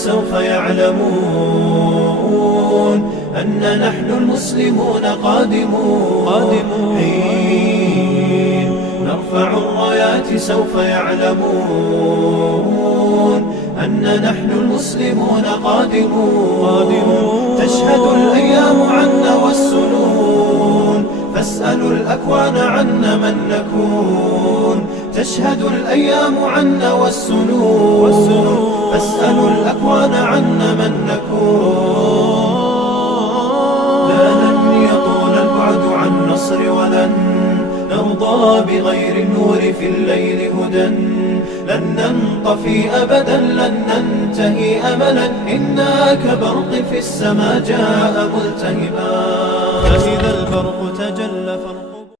سوف يعلمون أن نحن المسلمون قادمون. حين نرفع الرايات سوف يعلمون أن نحن المسلمون قادمون. تشهد الأيام عنا والسنون فاسألوا الأكوان عنا من نكون. تشهد الأيام عنا والسنون فاسألوا الأكوان عنا من نكون. لا لن يطول البعد عن نصر ولن نرضى بغير النور في الليل هدى. لن ننطفي أبدا لن ننتهي أملا إنا كبرق في السماء جاء ملتهبا. فإذا البرق تجلى